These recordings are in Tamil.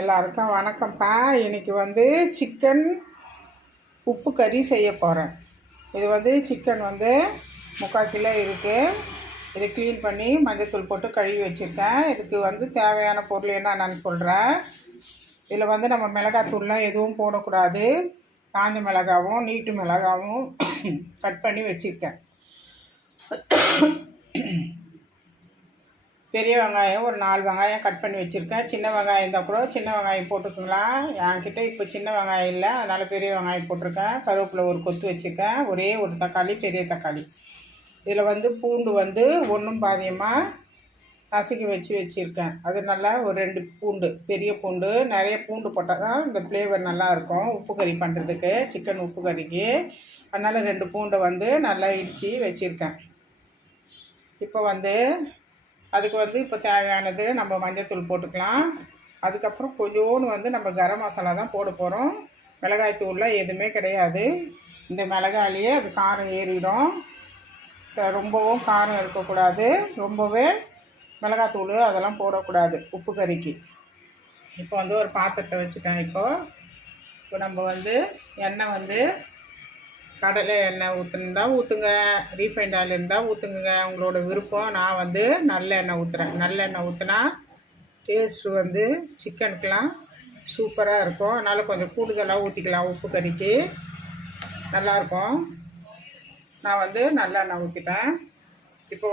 எல்லாருக்கும் வணக்கம்ப்பா. இன்றைக்கி சிக்கன் உப்பு கறி செய்ய போகிறேன். இது சிக்கன் 3/4 கிலோ இருக்குது. இதை க்ளீன் பண்ணி மஞ்சத்தூள் போட்டு கழுவி வச்சுருக்கேன். இதுக்கு தேவையான பொருள் என்னென்னு சொல்கிறேன். இதில் நம்ம மிளகாத்தூள்லாம் எதுவும் போடக்கூடாது. காஞ்ச மிளகாவும் நீட்டு மிளகாவும் கட் பண்ணி வச்சுருக்கேன். பெரிய வெங்காயம் ஒரு 4 வெங்காயம் கட் பண்ணி வச்சுருக்கேன். சின்ன வெங்காயம் இருந்தால் கூட சின்ன வெங்காயம் போட்டுக்கலாம். என்கிட்ட இப்போ சின்ன வெங்காயம் இல்லை, அதனால் பெரிய வெங்காயம் போட்டிருக்கேன். கருவேப்பிலை ஒரு கொத்து வச்சுருக்கேன். ஒரே ஒரு தக்காளி, பெரிய தக்காளி. இதில் பூண்டு ஒன்றும் பாதியமாக நசுக்கி வச்சுருக்கேன். அது நல்லா ஒரு 2 பூண்டு, பெரிய பூண்டு. நிறைய பூண்டு போட்டால் தான் இந்த ஃப்ளேவர் நல்லாயிருக்கும் உப்பு கறி பண்ணுறதுக்கு, சிக்கன் உப்பு கறிக்கு. அதனால் 2 பூண்டை நல்லா இடித்து வச்சுருக்கேன். இப்போ அதுக்கு இப்போ தேவையானது நம்ம மஞ்சத்தூள் போட்டுக்கலாம். அதுக்கப்புறம் கொஞ்சோன்னு நம்ம கரம் மசாலா தான் போட போகிறோம். மிளகாய் தூள்லாம் எதுவுமே கிடையாது. இந்த மிளகாயிலேயே அது காரம் ஏறிடும். ரொம்பவும் காரம் இருக்கக்கூடாது, ரொம்பவே மிளகாத்தூள் அதெல்லாம் போடக்கூடாது உப்பு கறிக்கு. இப்போ ஒரு பாத்திரத்தை வச்சுட்டேன். இப்போ நம்ம எண்ணெய் கடலை எண்ணெய் ஊற்றுனா ஊற்றுங்க, ரீஃபைண்ட் ஆயில் இருந்தால் ஊற்றுங்க, உங்களோட விருப்பம். நான் நல்ல எண்ணெய் ஊற்றுறேன். நல்ல எண்ணெய் ஊற்றினா டேஸ்ட்டு சிக்கனுக்கெலாம் சூப்பராக இருக்கும். அதனால் கொஞ்சம் கூடுதலாக ஊற்றிக்கலாம். உப்பு கறிக்கு நல்லாயிருக்கும். நான் நல்ல எண்ணெய் ஊற்றிட்டேன். இப்போ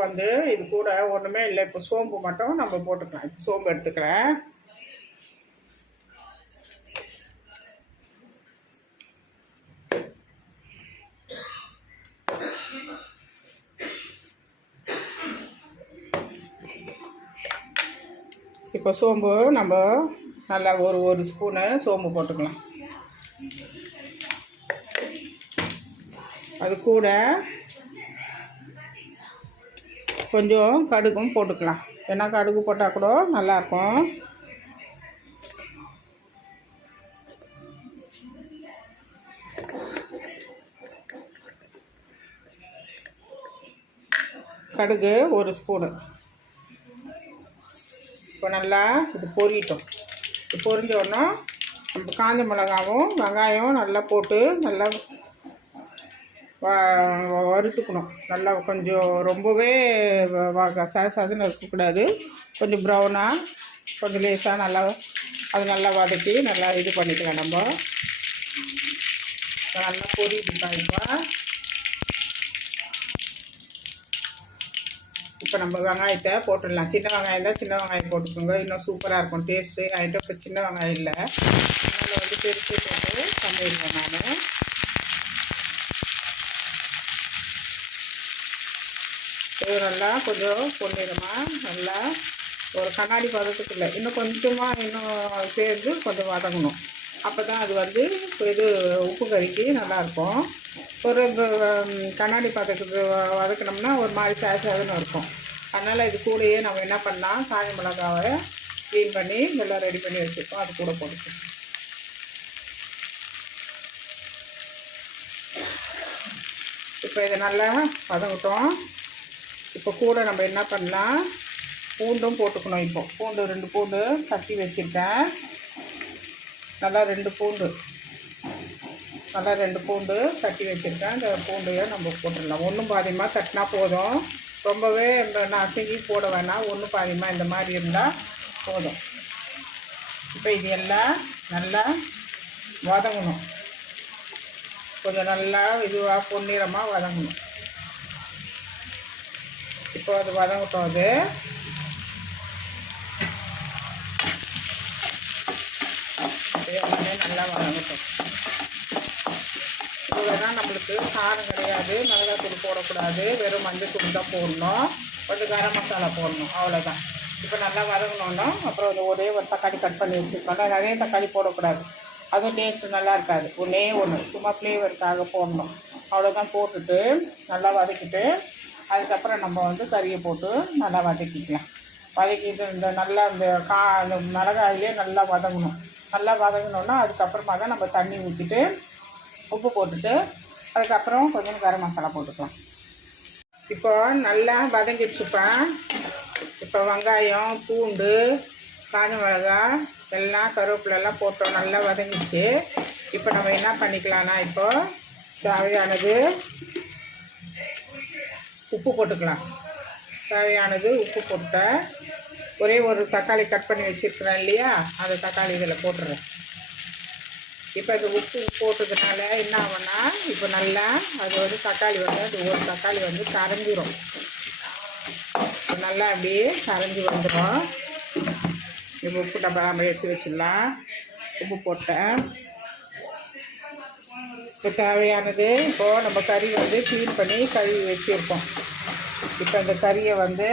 இது கூட ஒன்றுமே இல்லை. இப்போ சோம்பு மட்டும் நம்ம போட்டுக்கலாம். இப்போ சோம்பு எடுத்துக்கிறேன். இப்போ சோம்பு நம்ம நல்லா ஒரு ஸ்பூனு சோம்பு போட்டுக்கலாம். அது கூட கொஞ்சம் கடுகும் போட்டுக்கலாம். ஏன்னா கடுகு போட்டால் கூட நல்லாயிருக்கும். கடுகு ஒரு ஸ்பூனு. இப்போ நல்லா இது பொரியட்டும். இது பொரிஞ்ச உடனே நம்ம காஞ்ச மிளகாவும் வெங்காயம் நல்லா போட்டு நல்லா வறுத்துக்கணும். நல்லா கொஞ்சம் ரொம்பவே சதுன்னு இருக்கக்கூடாது. கொஞ்சம் ப்ரௌனாக கொஞ்சம் லேசாக நல்லா அது நல்லா வதக்கி நல்லா இது பண்ணிக்கலாம். நம்ம நல்லா பொரியுதுப்பா. இப்போ நம்ம வெங்காயத்தை போட்டுடலாம். சின்ன வெங்காயம் தான் சின்ன வெங்காயம் போட்டுக்கோங்க, இன்னும் சூப்பராக இருக்கும் டேஸ்ட்டு. என்கிட்ட இப்போ சின்ன வெங்காயம் இல்லை, அதனால் பெருசு போட்டு பண்ணிடுவேன் நான். இது நல்லா கொஞ்சம் பொன்னிறமாக நல்லா ஒரு கண்ணாடி பதத்துக்கு இல்லை, இன்னும் கொஞ்சமாக இன்னும் சேர்ந்து கொஞ்சம் வதங்கணும். அப்போ தான் அது இது உப்பு கறிக்கு நல்லாயிருக்கும். ஒரு கண்ணாடி பதத்துக்கு வதக்கினோம்னா ஒரு மாதிரி சேசாதுன்னு இருக்கும். அதனால் இது கூடயே நம்ம என்ன பண்ணலாம், காஞ்ச மிளகாவை க்ளீன் பண்ணி எல்லாம் ரெடி பண்ணி வச்சுருக்கோம், அது கூட போட்டுக்கணும். இப்போ இதை நல்லா வதங்கட்டும். இப்போ கூட நம்ம என்ன பண்ணலாம், பூண்டும் போட்டுக்கணும். இப்போ பூண்டு 2 பூண்டு தட்டி வச்சுருக்கேன். நல்லா 2 பூண்டு தட்டி வச்சுருக்கேன். இந்த பூண்டையும் நம்ம போட்டுடலாம். ஒன்றும் பாதியமாக தட்டினா போதும், ரொம்பவே இந்த நசுங்கி போட வேணாம். ஒன்றும் பாதியமாக இந்த மாதிரி இருந்தால் போதும். இப்போ இது எல்லாம் நல்லா வதங்கணும். கொஞ்சம் நல்லா இதுவாக பொன்னிறமாக வதங்கணும். இப்போ அது வதங்கட்டும். அது எல்லாமே நல்லா வதங்கட்டும். இவ்வளோதான். நம்மளுக்கு காரம் கிடையாது, மிளகாத்தூள் போடக்கூடாது, வெறும் மஞ்சள் தான் போடணும், கொஞ்சம் கரம் மசாலா போடணும், அவ்வளோதான். இப்போ நல்லா வதங்கணுன்னா அப்புறம் ஒரே ஒரு தக்காளி கட் பண்ணி வச்சுருக்கோம். நிறைய தக்காளி போடக்கூடாது, அதுவும் டேஸ்ட்டு நல்லா இருக்காது. ஒன்று சும்மா ஃப்ளேவருக்காக போடணும், அவ்வளோதான். போட்டுட்டு நல்லா வதக்கிட்டு அதுக்கப்புறம் நம்ம கறியை போட்டு நல்லா வதக்கிக்கலாம். வதக்கிட்டு இந்த மிளகாயிலே நல்லா வதங்கணும். நல்லா வதங்கினோன்னா அதுக்கப்புறமா தான் நம்ம தண்ணி ஊற்றிட்டு உப்பு போட்டுட்டு அதுக்கப்புறம் கொஞ்சம் கரம் மசாலா போட்டுக்கலாம். இப்போ நல்லா வதங்கிடுச்சுப்பேன். இப்போ வெங்காயம், பூண்டு, காஞ்ச மிளகாய், எல்லாம் கருவேப்பிலெல்லாம் போட்டோம், நல்லா வதங்கிச்சு. இப்போ நம்ம என்ன பண்ணிக்கலாம்னா, இப்போ தேவையானது உப்பு போட்டுக்கலாம். தேவையானது உப்பு போட்டேன். ஒரே ஒரு தக்காளி கட் பண்ணி வச்சுருக்கிறேன் இல்லையா, அந்த தக்காளி இதில் போட்டுறேன். இப்போ இந்த உப்பு போட்டதுனால என்ன ஆகும்னா, இப்போ நல்லா அது வந்து தக்காளி வந்து அது ஒரு தக்காளி வந்து கரைஞ்சிரும். நல்லா அப்படியே கரைஞ்சி வந்துடும். இப்போ உப்பு டப்பா நம்ம எடுத்து வச்சிடலாம். உப்பு போட்டேன். இப்போ தேவையானது இப்போது நம்ம கறி வந்து க்ளீன் பண்ணி கழுவி வச்சுருக்கோம். இப்போ இந்த கறியை வந்து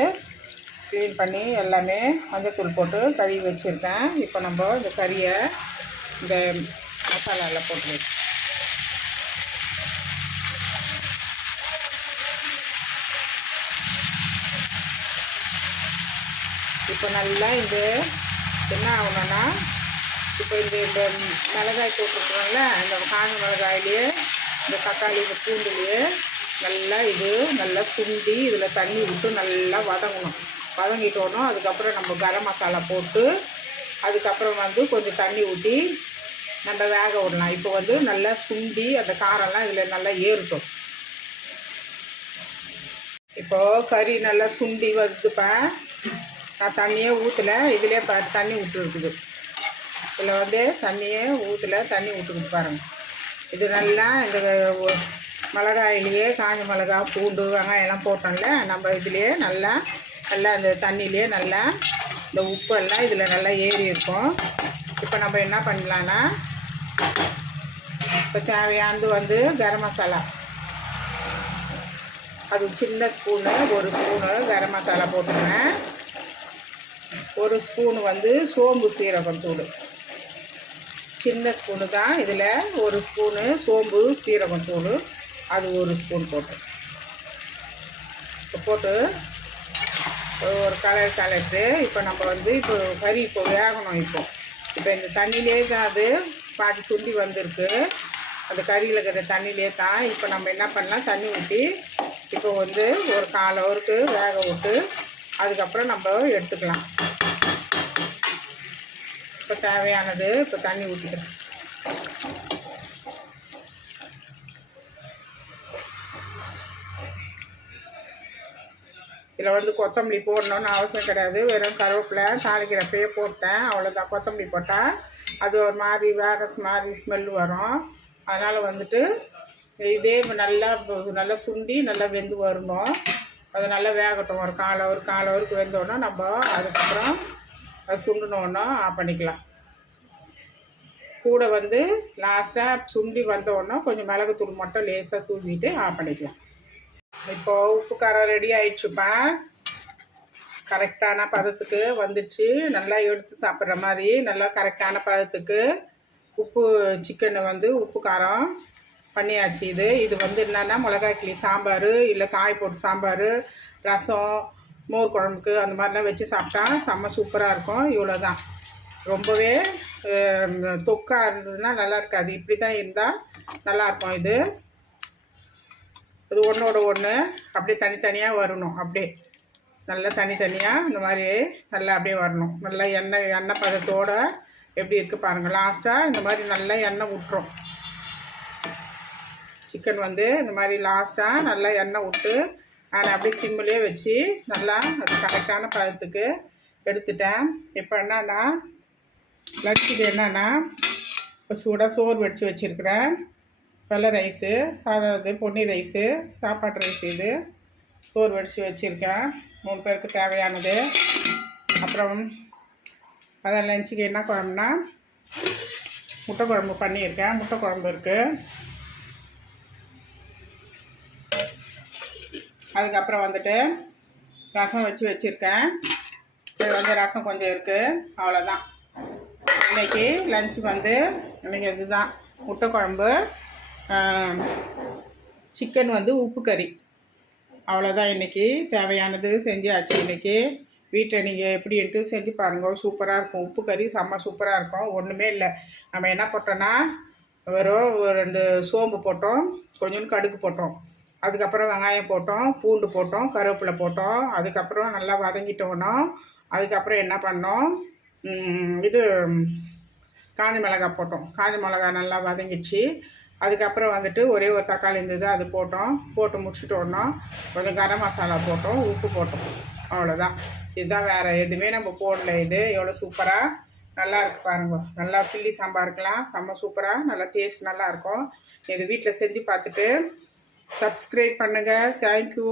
க்ளீன் பண்ணி எல்லாமே மஞ்சத்தூள் போட்டு கழுவி வச்சுருக்கேன். இப்போ நம்ம இந்த கறியை இந்த மசாலாவில் போட்டுருவோம். இப்போ நல்லா இந்த என்ன ஆகணும்னா, இப்போ இந்த மிளகாய் போட்டுருக்குறோம்ல, இந்த காஞ்ச மிளகாயிலேயே இந்த தக்காளி இந்த பூண்டுலேயே நல்லா இது நல்லா சுண்டி இதில் தண்ணி விட்டு நல்லா வதங்கணும். வதங்கிட்டோணும். அதுக்கப்புறம் நம்ம கரம் மசாலா போட்டு அதுக்கப்புறம் வந்து கொஞ்சம் தண்ணி ஊற்றி நம்ம வேக விடலாம். இப்போ வந்து நல்லா சுண்டி அந்த காரெல்லாம் இதில் நல்லா ஏறிட்டோம். இப்போது கறி நல்லா சுண்டி வருதுப்பேன். நான் தண்ணியே ஊற்றலை, இதிலே தண்ணி விட்டுருக்குது. இதில் வந்து தண்ணியே ஊற்றலை, தண்ணி விட்டுக்குது பாருங்கள். இது நல்லா இந்த மிளகாயிலேயே காஞ்ச மிளகா பூண்டு வெங்காயம்லாம் போட்டோம்ல, நம்ம இதுலேயே நல்லா அந்த தண்ணியிலே நல்லா இந்த உப்பெல்லாம் இதில் நல்லா ஏறி இருக்கும். இப்போ நம்ம என்ன பண்ணலான்னா, இப்போ தேவையானது வந்து கரம் மசாலா, அது சின்ன ஸ்பூனு, ஒரு ஸ்பூனு கரம் மசாலா போட்டுருங்க. ஒரு ஸ்பூனு வந்து சோம்பு சீரகம் தூள், சின்ன ஸ்பூனு தான். இதில் ஒரு ஸ்பூனு சோம்பு சீரகம் தூள், அது ஒரு ஸ்பூன் போட்டு ஒரு கலட்டு. இப்போ நம்ம வந்து இப்போ கறி இப்போ வேகணும். இப்போ இந்த தண்ணியிலே தான் அது பாதி சுண்டி வந்திருக்கு. அந்த கறியில் இருக்கிற தண்ணியிலே தான். இப்போ நம்ம என்ன பண்ணலாம், தண்ணி ஊற்றி இப்போ வந்து ஒரு 1/4 ஹவருக்கு வேக விட்டு அதுக்கப்புறம் நம்ம எடுத்துக்கலாம். இப்போ தேவையானது இப்போ தண்ணி ஊற்றிக்கிறேன். இதில் வந்து கொத்தமல்லி போடணுன்னு அவசியம் கிடையாது. வெறும் கருவேப்பிலை தாளிக்கிறப்பயே போட்டேன், அவ்வளோதான். கொத்தமல்லி போட்டால் அது ஒரு மாதிரி வேக மாதிரி ஸ்மெல் வரும். அதனால் வந்துட்டு இதே நல்லா சுண்டி நல்லா வெந்து வரணும். அது நல்லா வேகட்டும். ஒரு 1/4 ஹவருக்கு வெந்தோன்னா நம்ம அதுக்கப்புறம் அது சுண்டினோன்னா ஆஃப் பண்ணிக்கலாம். கூட வந்து லாஸ்ட்டாக சுண்டி வந்தோடனே கொஞ்சம் மிளகுத்தூள் மட்டும் லேசாக தூவிட்டு ஆஃப் பண்ணிக்கலாம். இப்போது உப்பு காரம் ரெடி ஆயிடுச்சுப்பா. கரெக்டான பதத்துக்கு வந்துடுச்சு. நல்லா எடுத்து சாப்பிட்ற மாதிரி நல்லா கரெக்டான பதத்துக்கு உப்பு சிக்கனை வந்து உப்பு காரம் பண்ணியாச்சு. இது வந்து என்னென்னா மிளகாய் கிளி சாம்பார், இல்லை காய் போட்டு சாம்பார், ரசம், மோர் குழம்புக்கு அந்த மாதிரிலாம் வச்சு சாப்பிட்டா செம்ம சூப்பராக இருக்கும். இவ்வளோ தான். ரொம்பவே தொக்காக இருந்ததுன்னா நல்லா இருக்காது. இப்படி தான் இருந்தால் நல்லாயிருக்கும். இது ஒன்றோட ஒன்று அப்படியே தனித்தனியாக வரணும். அப்படியே நல்லா தனித்தனியாக இந்த மாதிரி நல்லா அப்படியே வரணும். நல்லா எண்ணெய் பதத்தோடு எப்படி இருக்குது பாருங்கள். லாஸ்ட்டாக இந்த மாதிரி நல்லா எண்ணெய் விட்டுரும். சிக்கன் வந்து இந்த மாதிரி லாஸ்ட்டாக நல்லா எண்ணெய் விட்டு நான் அப்படியே சிம்மிலே வச்சு நல்லா அது கரெக்டான பதத்துக்கு எடுத்துட்டேன். இப்போ என்னன்னா லஞ்சுக்கு என்னென்னா, இப்போ சூடாக சோறு வடித்து வச்சுருக்கிறேன். வெள்ளை ரைஸு, சாதா பொன்னி ரைஸு, சாப்பாட்டு ரைஸ், இது சோறு வடித்து வச்சுருக்கேன் 3 பேருக்கு தேவையானது. அப்புறம் அதான் லஞ்சுக்கு என்ன குழம்புனா முட்டை குழம்பு பண்ணியிருக்கேன். முட்டை குழம்பு இருக்குது. அதுக்கப்புறம் வந்துட்டு ரசம் வச்சுருக்கேன். இது வந்து ரசம் கொஞ்சம் இருக்குது. அவ்வளோதான். இன்றைக்கி லஞ்சு வந்து இன்றைக்கி இதுதான். முட்டை குழம்பு, சிக்கன் வந்து உப்பு கறி, அவ்வளோதான். இன்றைக்கி தேவையானது செஞ்சாச்சு. இன்றைக்கி வீட்டில் நீங்கள் எப்படின்ட்டு செஞ்சு பாருங்கள். சூப்பராக இருக்கும். உப்பு கறி செம்ம சூப்பராக இருக்கும். ஒன்றுமே இல்லை. நம்ம என்ன போட்டோன்னா வெறும் 2 சோம்பு போட்டோம், கொஞ்சோண்டு கடுகு போட்டோம், அதுக்கப்புறம் வெங்காயம் போட்டோம், பூண்டு போட்டோம், கருவேப்பிலை போட்டோம். அதுக்கப்புறம் நல்லா வதங்கிட்டோன்னா அதுக்கப்புறம் என்ன பண்ணோம், இது காஞ்ச மிளகாய் போட்டோம். காஞ்ச மிளகாய் நல்லா வதங்கிச்சு. அதுக்கப்புறம் வந்துட்டு ஒரே ஒரு தக்காளி இருந்தது, அது போட்டோம். போட்டு முடிச்சுட்டோன்னா கொஞ்சம் கரம் மசாலா போட்டோம், உப்பு போட்டோம். அவ்வளோதான். இதுதான், வேறு எதுவுமே நம்ம போடல. இது எவ்வளோ சூப்பராக நல்லா இருக்குது பாருங்க. நல்லா கிள்ளி சாம்பாருக்கெலாம் செம்ம சூப்பராக நல்லா டேஸ்ட் நல்லாயிருக்கும். இது வீட்டில் செஞ்சு பார்த்துட்டு சப்ஸ்கிரைப் பண்ணுங்கள். தேங்க்யூ.